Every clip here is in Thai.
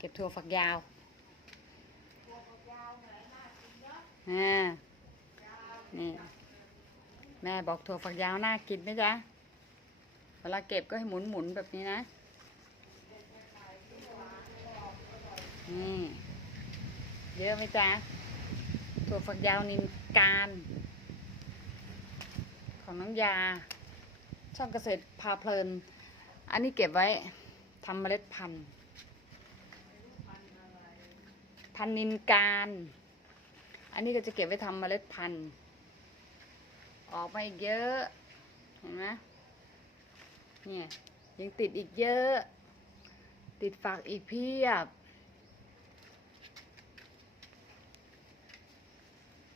เก็บถั่วฝักยาวอ่านี่แม่บอกถั่วฝักยาวน่ากินไหมจ๊ะ เวลาเก็บก็ให้หมุนหมุนๆแบบนี้นะ นี่ เยอะไหมจ๊ะ ถั่วฝักยาวนินการ ของน้องยา ช่องเกษตรพาเพลิน อันนี้เก็บไว้ทำเมล็ดพันธุ์ พันนินการ อันนี้ก็จะเก็บไว้ทำเมล็ดพันธุ์ออกมาอีกเยอะ เห็นไหมเนี่ยยังติดอีกเยอะ ติดฝักอีกเพียบ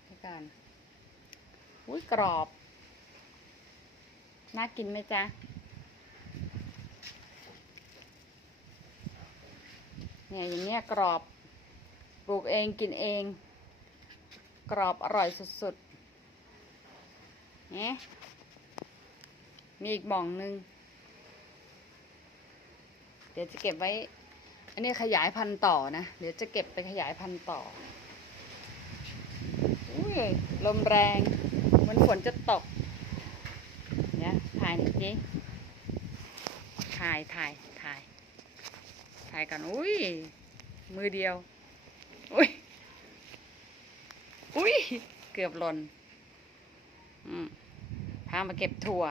ให้กันอุ้ยกรอบ น่ากินไหมจ๊ะเนี่ยอย่างเงี้ยกรอบ ปลูกเองกินเอง กรอบอร่อยสุดๆเนี่ยมีอีกบ่องหนึ่งเดี๋ยวจะเก็บไว้ อันนี้ขยายพันธุ์ต่อนะ เดี๋ยวจะเก็บไปขยายพันธุ์ต่อ อุ้ย ลมแรงเหมือนฝนจะตก เนี่ยถ่ายหน่อยสิถ่ายถ่ายถ่ายถ่ายกัน อุ้ย มือเดียว อุ้ย อุ้ย เกือบหล่นอืมพามาเก็บถั่ว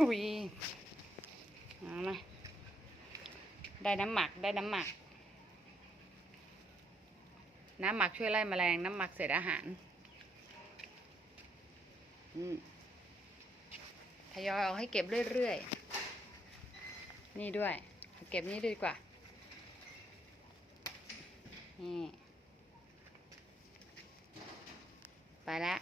อุ้ยเอามาได้น้ำหมัก ได้น้ำหมัก น้ำหมักช่วยไล่แมลง น้ำหมักเศษอาหาร ทยอยเอาให้เก็บเรื่อยๆ นี่ด้วยเอาเก็บนี้ดีกว่า นี่ ไปละ